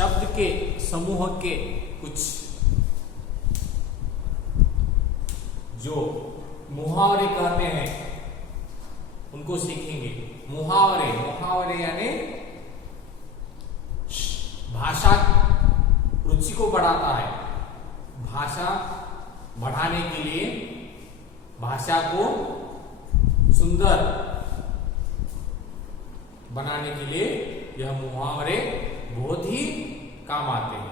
शब्द के समूह के कुछ जो मुहावरे कहते हैं उनको सीखेंगे। मुहावरे, मुहावरे यानी भाषा रुचि को बढ़ाता है। भाषा बढ़ाने के लिए, भाषा को सुंदर बनाने के लिए यह मुहावरे बहुत ही काम आते हैं।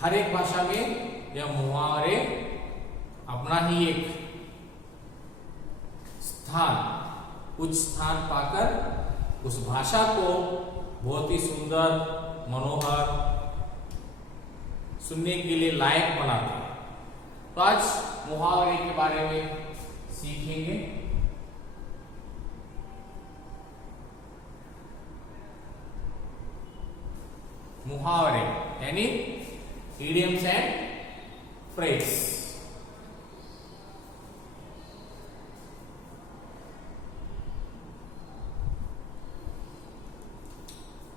हर एक भाषा में यह मुहावरे अपना ही एक स्थान, उच्च स्थान पाकर उस भाषा को बहुत ही सुंदर, मनोहर, सुनने के लिए लायक बनाते हैं। तो आज मुहावरे के बारे में सीखेंगे। मुहावरे यानी इडियम्स एंड फ्रेज।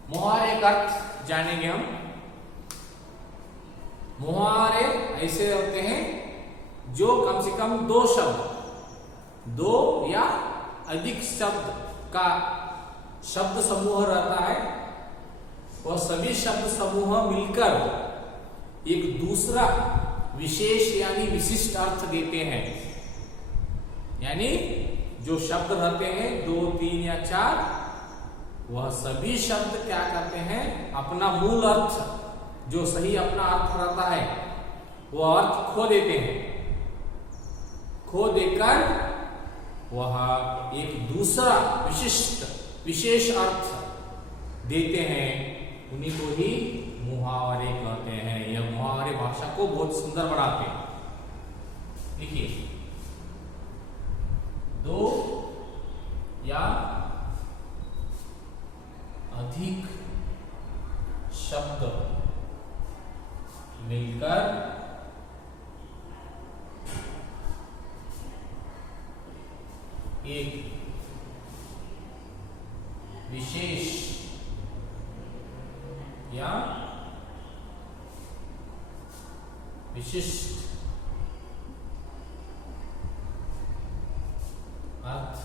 मुहावरे का अर्थ जानेंगे हम। मुहावरे ऐसे होते हैं जो कम से कम दो शब्द, दो या अधिक शब्द का शब्द समूह रहता है। वह सभी शब्द समूह मिलकर एक दूसरा विशेष यानी विशिष्ट अर्थ देते हैं। यानी जो शब्द रहते हैं 2, 3 या 4, वह सभी शब्द क्या करते हैं, अपना मूल अर्थ जो सही अपना अर्थ रहता है वह अर्थ खो देते हैं। खो देकर वह एक दूसरा विशेष अर्थ देते हैं। उन्हीं को ही मुहावरे कहते हैं। यह मुहावरे भाषा को बहुत सुंदर बनाते हैं। देखिए, दो या अधिक शब्द मिलकर एक विशेष या विशिष्ट अर्थ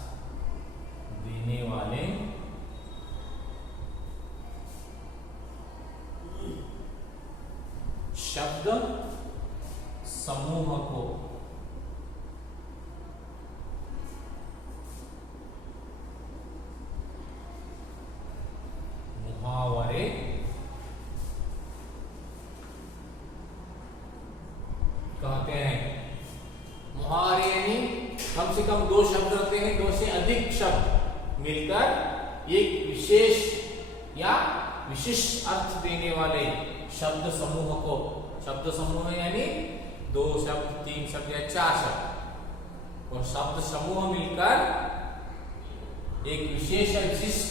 देने वाले शब्द समूह को मुहावरे कहते हैं। मुहावरे यानी कम से कम दो शब्द रहते हैं, 2 से अधिक शब्द मिलकर एक विशेष या विशिष्ट अर्थ देने वाले शब्द समूह को, शब्द समूह यानी 2 शब्द, 3 शब्द या 4 शब्द, और शब्द समूह मिलकर एक विशेष या विशिष्ट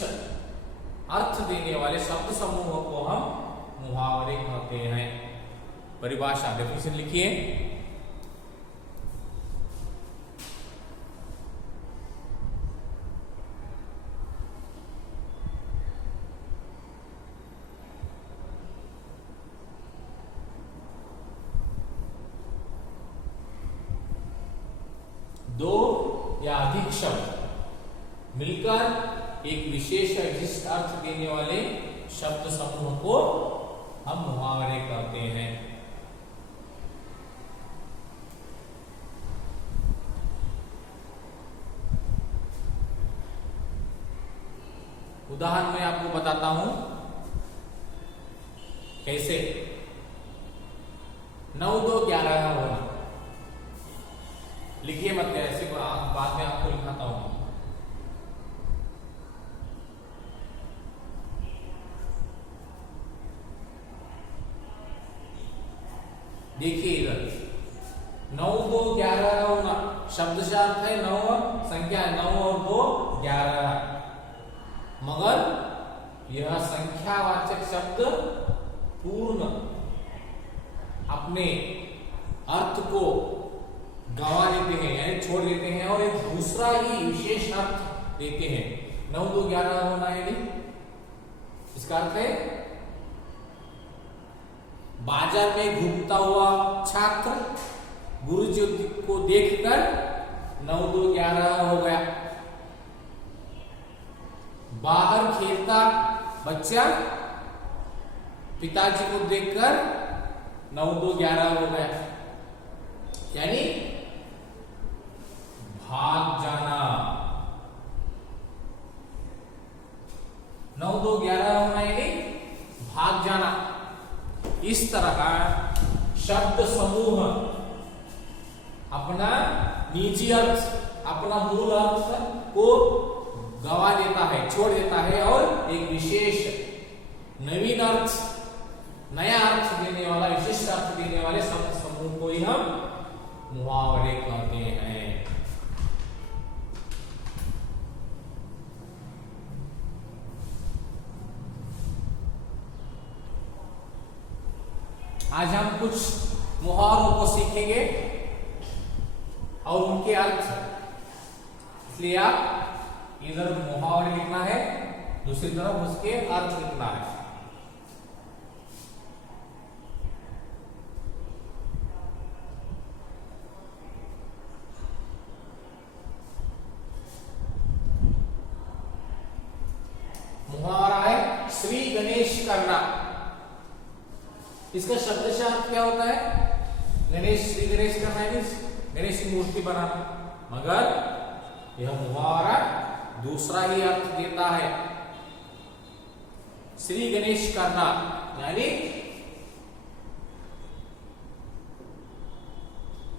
अर्थ देने वाले शब्द समूह को हम मुहावरे कहते हैं। परिभाषा, डेफिनेशन लिखिए। दो या अधिक शब्द मिलकर एक विशेष या विशिष्ट अर्थ देने वाले शब्द समूह को हम मुहावरे कहते हैं। उदाहरण मैं आपको बताता हूं कैसे। 9, 2, 11 होना। लिखिए मत, ऐसे बाद में आपको लिखाता हूं। देखिए इधर 9, 2, 11 होना शब्द से अर्थ है 9, संख्या 9 और 2 11। मगर यह संख्यावाचक शब्द पूर्ण अपने अर्थ को गंवा देते हैं, यानी छोड़ देते हैं और एक दूसरा ही विशेष अर्थ देते हैं। 9, 2, 11 होना यानी इसका अर्थ है बाजार में घूमता हुआ छात्र गुरुजी को देखकर 9 2 11 हो गया। बाहर खेलता बच्चा पिताजी को देखकर 9 2 11 हो गया। यानी भाग जाना। 9 2 11 होना यानी भाग जाना। इस तरह शब्द समूह अपना निजी अर्थ, अपना मूल अर्थ को गवा देता है, छोड़ देता है और एक विशेष नवीन अर्थ, नया अर्थ देने वाला, विशिष्ट अर्थ देने वाले शब्द समूह को ही हम मुहावरे कहते हैं। आज हम कुछ मुहावरों को सीखेंगे और उनके अर्थ। इसलिए आप इधर मुहावरे लिखना है, दूसरी तरफ उसके अर्थ लिखना है। मुहावरा है श्री गणेश करना। इसका शब्दशः अर्थ क्या होता है? गणेश, श्री गणेश करना है, गणेश की मूर्ति बनाना। मगर यह मुहावरा दूसरा ही अर्थ देता है। श्री गणेश करना यानी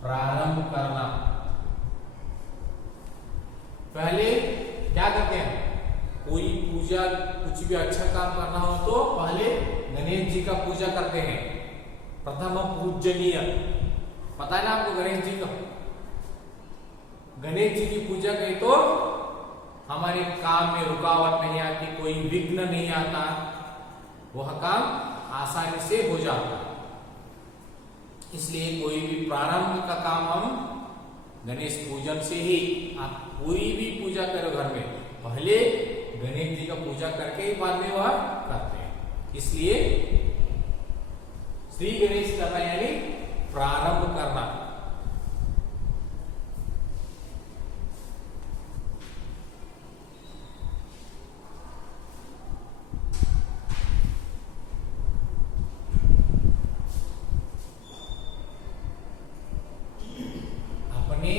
प्रारंभ करना। पहले क्या करते हैं? कोई पूजा, कुछ भी अच्छा काम करना हो तो पहले गणेश जी का पूजा करते हैं। प्रथम पूजनीय, पता है ना आपको गणेश जी का? गणेश जी की पूजा करें तो हमारे काम में रुकावट नहीं आती, कोई विघ्न नहीं आता, वह काम आसानी से हो जाता। इसलिए कोई भी प्रारंभ का काम हम गणेश पूजन से ही, आप कोई भी पूजा करो घर में, पहले गणेश जी का पूजा करके ही बाद में वह करते हैं। इसलिए श्री गणेश करना यानी प्रारंभ करना। अपने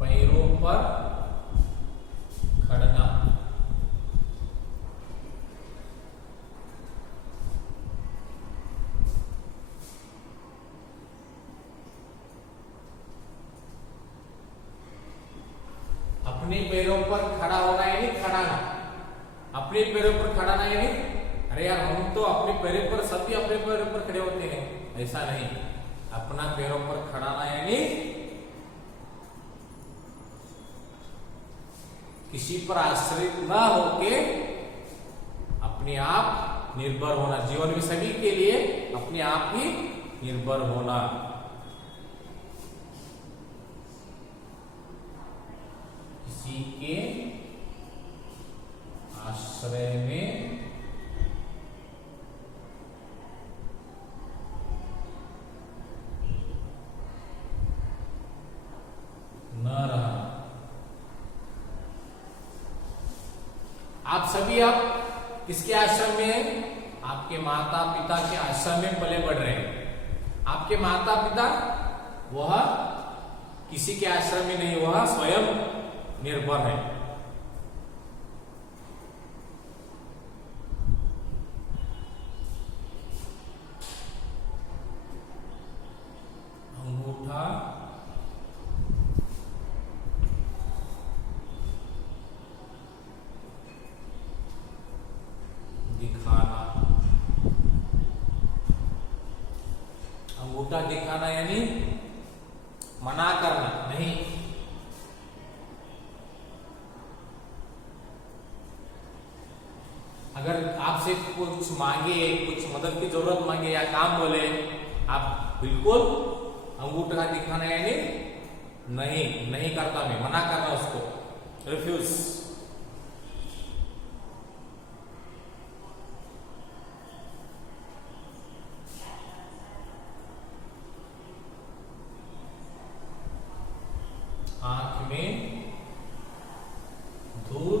पैरों पर खड़ना। अपने पैरों पर खड़ा होना यानी खड़ाना। अपने पैरों पर खड़ाना यानी, अरे यार हम तो अपने पैरों पर, सभी अपने पैरों पर खड़े होते हैं, ऐसा नहीं। अपना पैरों पर खड़ाना यानी किसी पर आश्रित ना होके अपने आप निर्भर होना। जीवन में सभी के लिए अपने आप ही निर्भर होना। किसी के आश्रय में न रहना। आप सभी आप किसके आश्रम में हैं? आपके माता पिता के आश्रम में पले बढ़ रहे हैं। आपके माता पिता वह किसी के आश्रम में नहीं, वह स्वयं निर्भर है। अंगूठा दिखाना। अंगूठा दिखाना यानी मना करना नहीं। अगर आपसे कुछ मांगे, कुछ मदद की जरूरत मांगे या काम बोले, आप बिल्कुल अंगूठा दिखाना यानी नहीं, नहीं करता मैं, मना करना उसको, रिफ्यूज। में धूल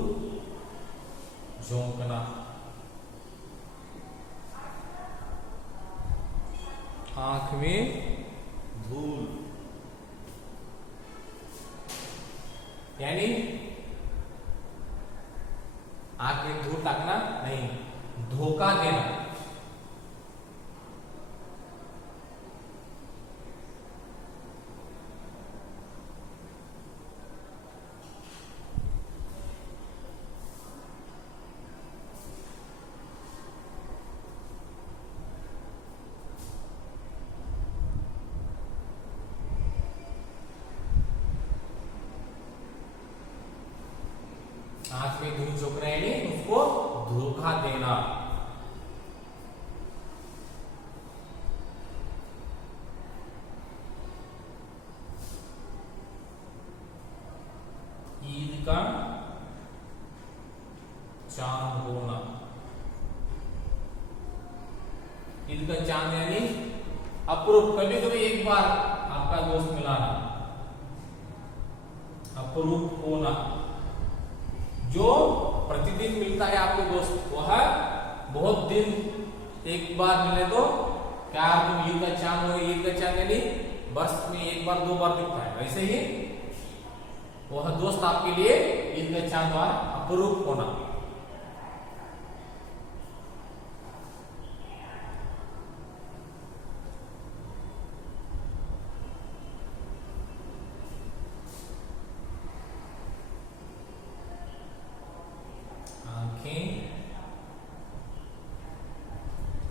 झोंकना, आंख में धूल, यानी आंख में धूल ताकना नहीं, धोखा देना। आंख में धूल झोंकना यानी उसको धोखा देना। ईद का चांद होना, ईद का चांद यानी अपूर्व, कभी कभी एक बार आपका दोस्त मिलाना, अपूर्व होना। जो प्रतिदिन मिलता है आपको दोस्त, वह बहुत दिन एक बार मिले तो क्या तुम ईद का चांद हो, ईद का चांद यानी वर्ष में एक बार दो बार दिखता है, वैसे ही वह दोस्त आपके लिए ईद का चांद और अपूर्व होना।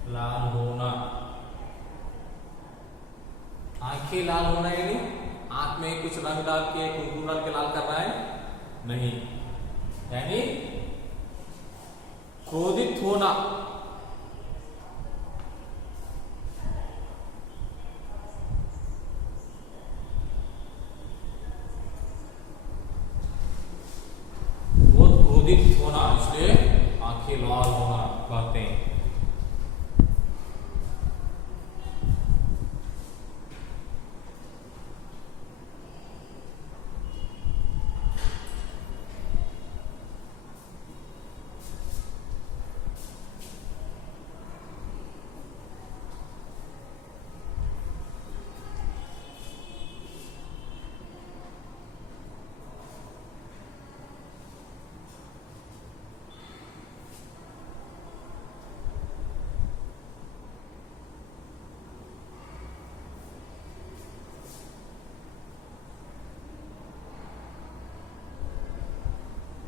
लाल होना, आंखें लाल होना यानी आंख में कुछ रंग डाल के, कुमकुम डाल के लाल करना है नहीं, यानी क्रोधित होना, बहुत क्रोधित होना, इसलिए आंखें लाल होना कहते हैं।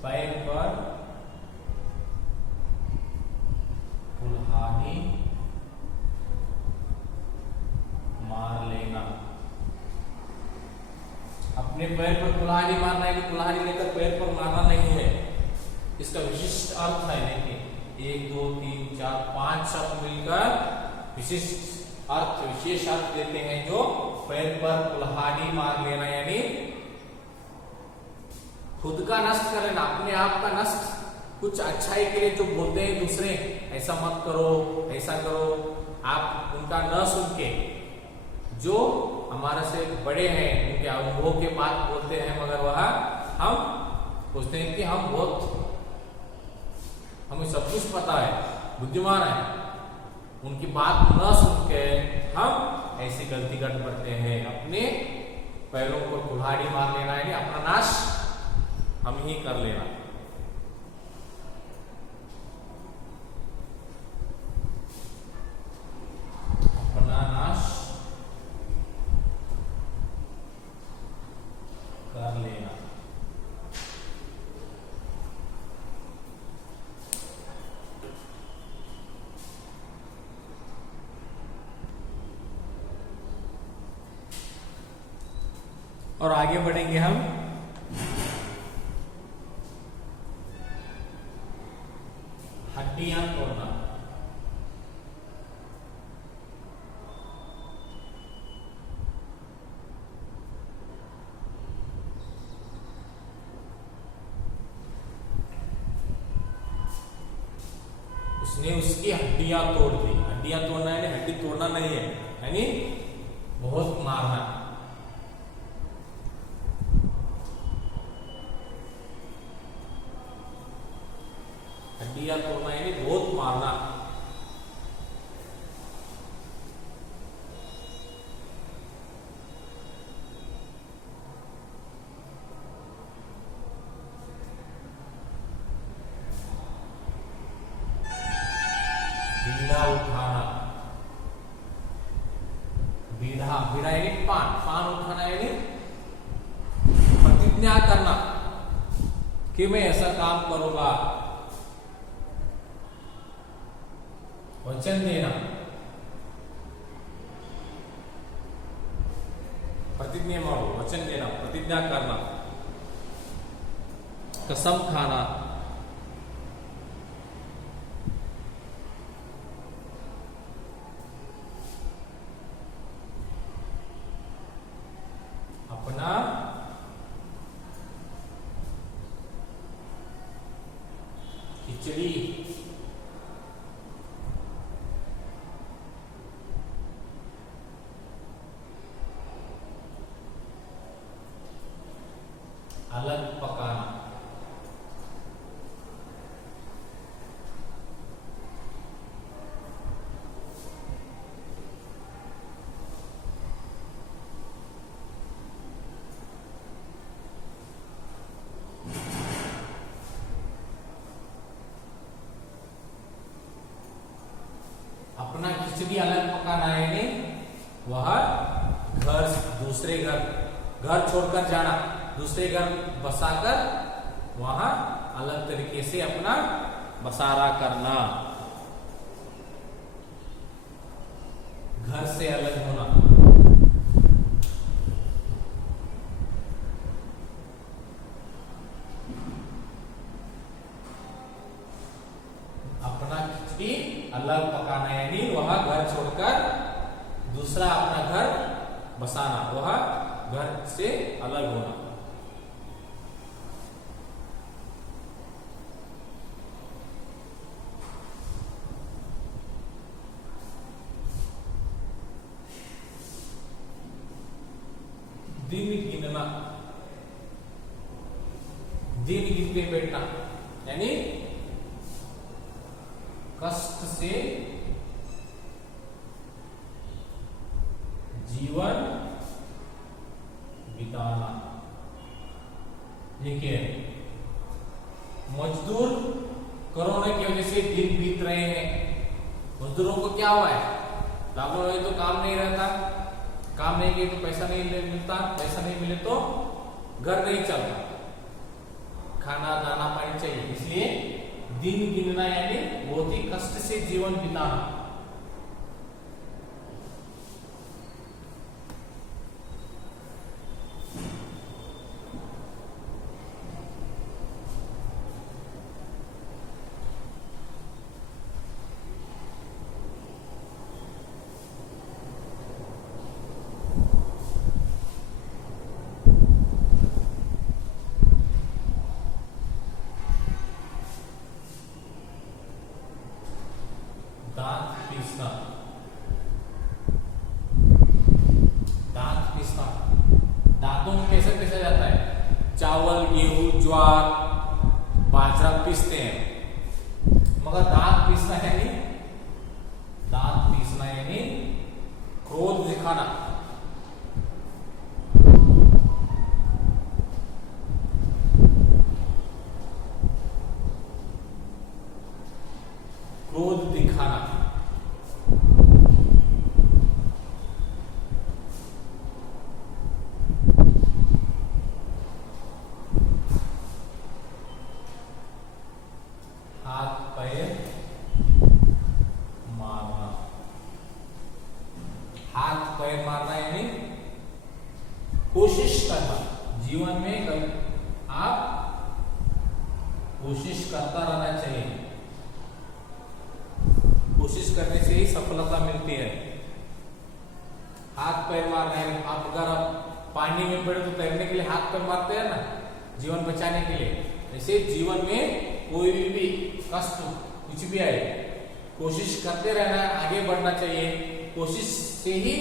पैर पर कुल्हाड़ी मार लेना, अपने पैर पर कुल्हाड़ी मारना है कि कुल्हाड़ी लेकर पैर पर मारना नहीं है, इसका विशिष्ट अर्थ है। देखिए 1 2 3 4 5 शब्द मिलकर विशिष्ट अर्थ, विशेष अर्थ देते हैं। जो पैर पर कुल्हाड़ी मार लेना यानी खुद का नष्ट कर लेना, अपने आप का नष्ट, कुछ अच्छाई के लिए जो बोलते हैं दूसरे, ऐसा मत करो, ऐसा करो, आप उनका न सुन के, जो हमारे से बड़े हैं उनके अनुभव के बात बोलते हैं, मगर वह हम सोचते हैं कि हमें सब कुछ पता है, बुद्धिमान है, उनकी बात न सुन के हम ऐसी गलती कर बैठते हैं। अपने पैरों पर कुल्हाड़ी मार लेना यानी अपना नाश हम ही कर लेना। अपना नाश कर लेना। और आगे बढ़ेंगे हम हड्डियां तोड़ना। उसने उसकी हड्डियां तोड़ दी। हड्डियां तोड़ना यानी हड्डी तोड़ना नहीं है, यानी बहुत मारना। प्रतिज्ञा करना कि मैं ऐसा काम करूंगा, वचन देना, प्रतिज्ञा मारो, वचन देना, प्रतिज्ञा करना, कसम खाना, अपना खिचड़ी अलग पकाना, अपना खिचड़ी अलग पकाना यानी वह घर दूसरे घर छोड़कर जाना, दूसरे घर बसाकर वहां अलग तरीके से अपना बसारा करना, घर से अलग होना। अपना खिचड़ी अलग पकाना यानी वह घर छोड़कर दूसरा अपना घर बसाना, वह घर से अलग होना। दिन गिनना, दिन गिनते बैठना यानी कष्ट से जीवन बिताना। देखिए मजदूर कोरोना की वजह से दिन बीत रहे हैं, मजदूरों को क्या हुआ है, लॉकडाउन में तो काम नहीं रहता, काम नहीं किए तो पैसा नहीं मिलता, पैसा नहीं मिले तो घर नहीं चलता, खाना दाना पानी चाहिए, इसलिए दिन गिनना यानी बहुत ही कष्ट से जीवन बिताना। दांत पीसना, दांत पीसना, दांतों में कैसे पीसा जाता है, चावल गेहूं ज्वार बाजरा पीसते हैं, मगर दांत पीसना यानी क्रोध दिखाना, क्रोध दिखाना, हाथ पैर मारना, हाथ पैर मारना यानी कोशिश करना, जीवन में आप कोशिश करता रहना चाहिए, कोशिश करने से ही सफलता मिलती है। हाथ पैर मारना है, आप अगर पानी में पड़े तो तैरने के लिए हाथ पैर मारते हैं ना, जीवन बचाने के लिए, ऐसे जीवन में कोई भी कष्ट कुछ भी आए कोशिश करते रहना, आगे बढ़ना चाहिए, कोशिश से ही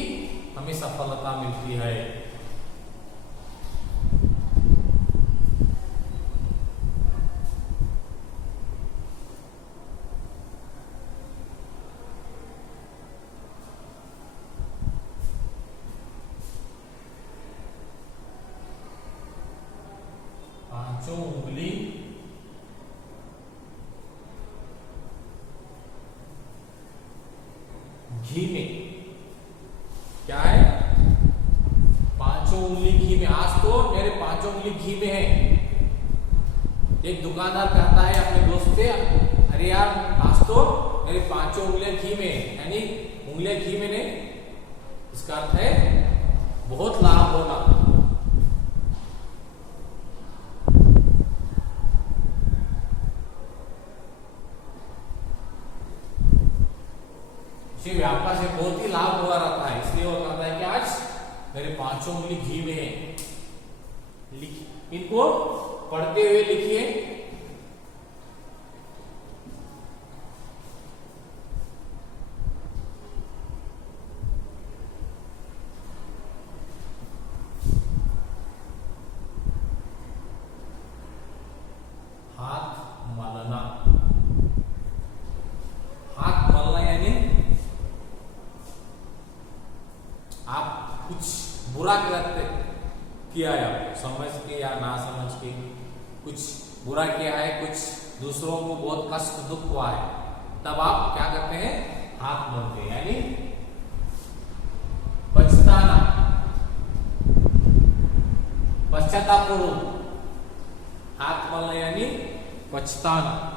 हमें सफलता मिलती है। पांचों उंगली घी में, क्या है, पांचों उंगली घी में। आज तो मेरे 5 उंगली घी में है। एक दुकानदार कहता है अपने दोस्त से, अरे यार आज तो मेरे 5 उंगलियां घी में है, यानी उंगलियां घी में नहीं, इसका अर्थ है बहुत लाभ होना। व्यापार से बहुत ही लाभ हुआ रहता है, इसलिए वो कहता है कि आज मेरे 5 उंगली घी में है। इनको पढ़ते हुए लिखिए। हाथ मलना, हाथ मलना यानी आप कुछ बुरा करते किया है, आपको समझ के या ना समझ के कुछ बुरा किया है, कुछ दूसरों को बहुत कष्ट दुख हुआ है, तब आप क्या करते हैं, हाथ मलते हैं, यानी पछताना, पश्चातापूर्वक हाथ मलना यानी पछताना।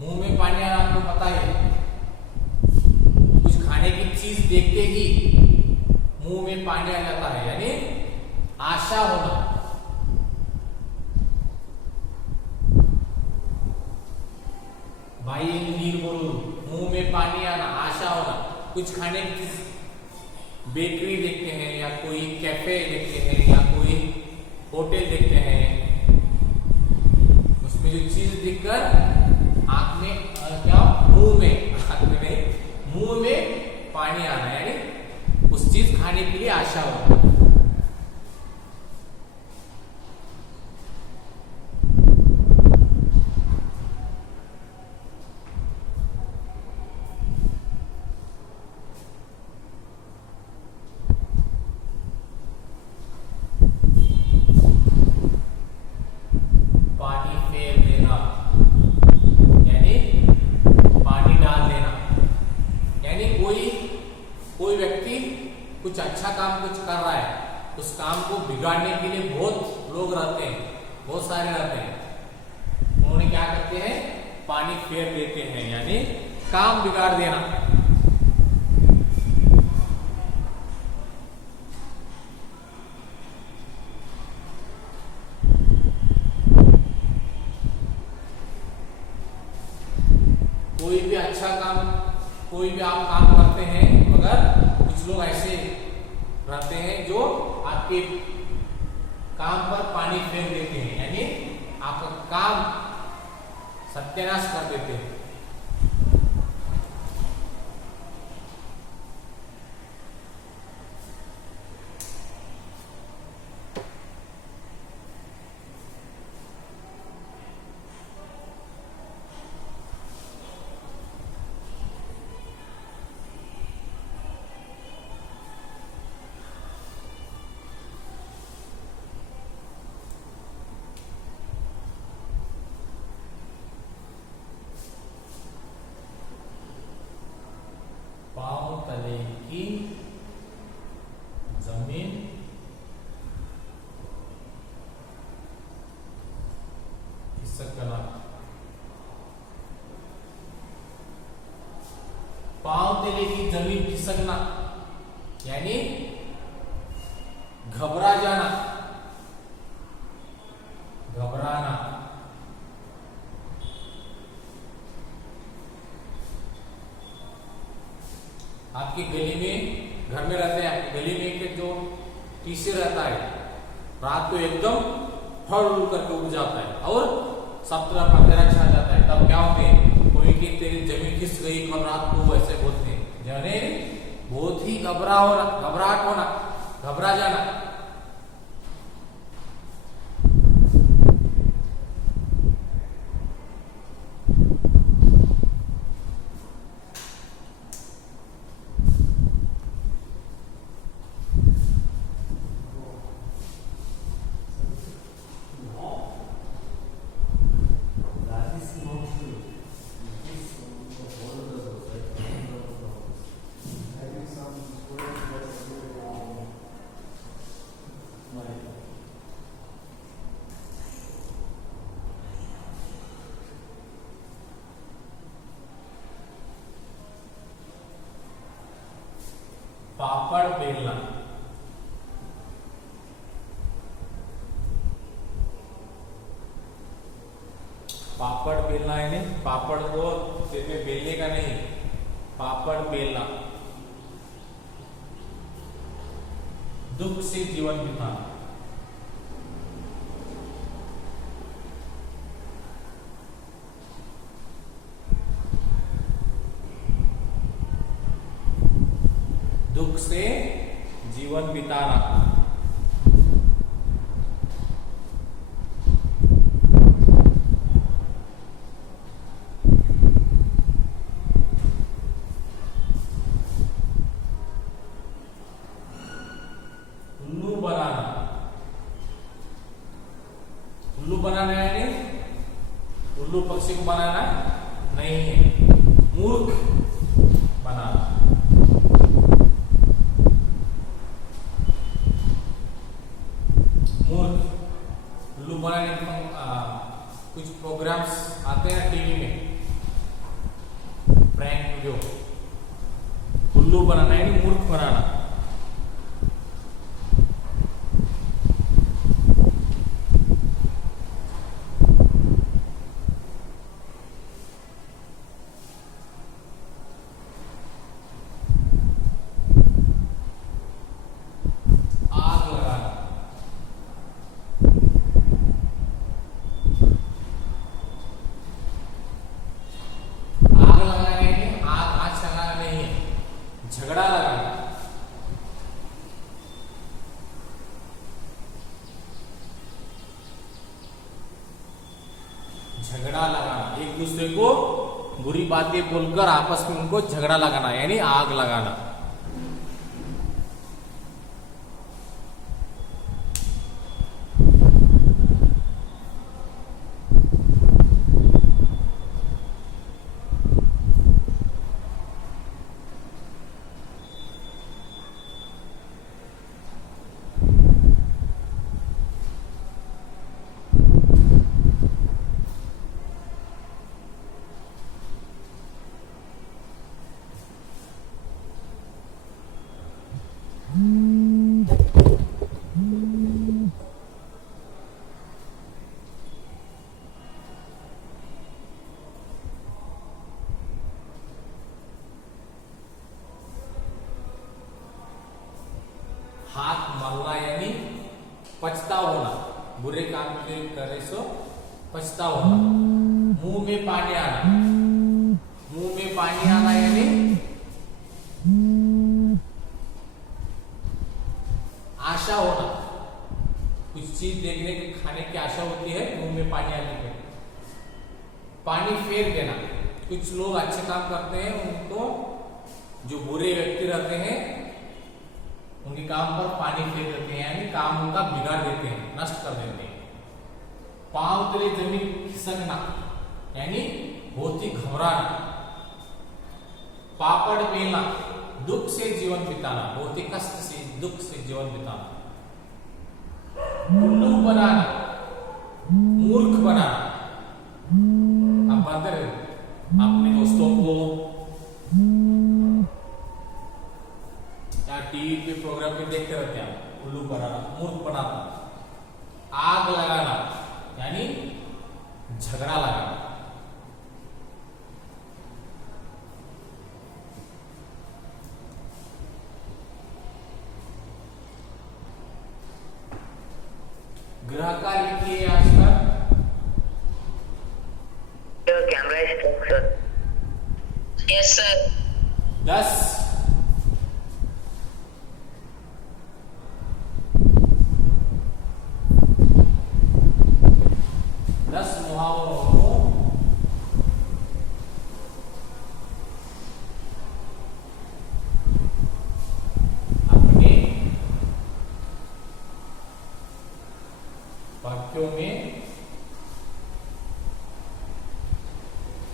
मुंह में पानी आना आपको पता है, कुछ खाने की चीज देखते ही मुंह में पानी आ जाता है, यानी आशा होना। भाई नीर बोलू, मुंह में पानी आना, आशा होना। कुछ खाने की चीज, बेकरी देखते हैं या कोई कैफे देखते हैं या कोई होटल देखते हैं, उसमें जो चीज दिखकर आंख में क्या, मुंह में, आंख में नहीं, मुंह में पानी आना, यानी उस चीज खाने के लिए आशा हो। पानी फेर देना यानी पानी डाल देना, यानी कोई व्यक्ति कुछ अच्छा काम कुछ कर रहा है, उस काम को बिगाड़ने के लिए बहुत लोग रहते हैं, बहुत सारे रहते हैं। उन्होंने क्या करते हैं, पानी फेर देते हैं, यानी काम बिगाड़ देना। कोई भी अच्छा काम, कोई भी आप काम करते हैं, मगर कुछ लोग ऐसे रहते हैं जो आपके काम पर पानी फेर देते हैं, यानी आपका काम सत्यानाश कर देते हैं। पांव तले की जमीन खिसकना, पांव तले की जमीन खिसकना यानी घबरा जाना, घबराना। आपके गली में, घर में रहते हैं, गली में एक जो टीचर रहता है, रात को एकदम फल करके उग जाता है और सब तरफ अंधेरा छा जाता है। तब क्या होते हैं, कोई की तेरी जमीन खिस गई कल रात को, ऐसे बोलते हैं। यानी बहुत ही घबराहट होना, घबरा जाना। पापड़ बेलना, पापड़ बेलना है नहीं, पापड़ को बेलने का नहीं, पापड़ बेलना। दुख से जीवन बिताना, दुख से जीवन बिताना। उल्लू बनाना, उल्लू बनाना है नहीं, उल्लू पक्षी को बनाना नहीं है। मूर्ख बनाना, उल्लू बनाने के कुछ प्रोग्राम्स आते हैं टीवी में, प्रैंक वीडियो। उल्लू बनाना है नहीं, मूर्ख बनाना। झगड़ा लगाना, झगड़ा लगाना, एक दूसरे को बुरी बातें बोलकर आपस में उनको झगड़ा लगाना यानी आग लगाना। हाथ मलना यानी पछतावा होना, बुरे काम के करे सो पछतावा होना। मुंह में पानी आना, मुंह में पानी आना यानी आशा होना, कुछ चीज देखने के खाने की आशा होती है, मुंह में पानी आने पे पानी फेर देना। कुछ लोग अच्छे काम करते हैं, उनको जो बुरे व्यक्ति रहते हैं उनके काम पर पानी फेर देते हैं यानी काम उनका बिगाड़ देते हैं, नष्ट कर देते हैं। पांव तले जमीन खिसकना यानी बहुत ही घबराना। पापड़ बेलना, दुख से जीवन बिताना, बहुत ही कष्ट से दुख से जीवन बिताना। उल्लू बनाना, मूर्ख बनाना। आप बताते रहे अपने दोस्तों को या टीवी पे प्रोग्राम पे देखते रहते हैं, उल्लू बनाना, मूर्ख बनाना। आग लगाना यानी झगड़ा लगाना। गृह कार्य के यस सर। 10 10 मुहावरों को अपने वाक्यों में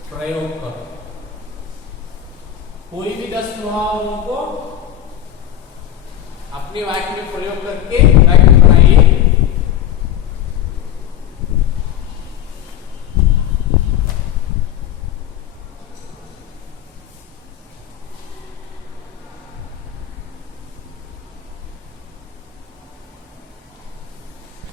प्रयोग करो। कोई भी 10 मुहावरों को अपने वाक्य में प्रयोग करके वाक्य बनाइए।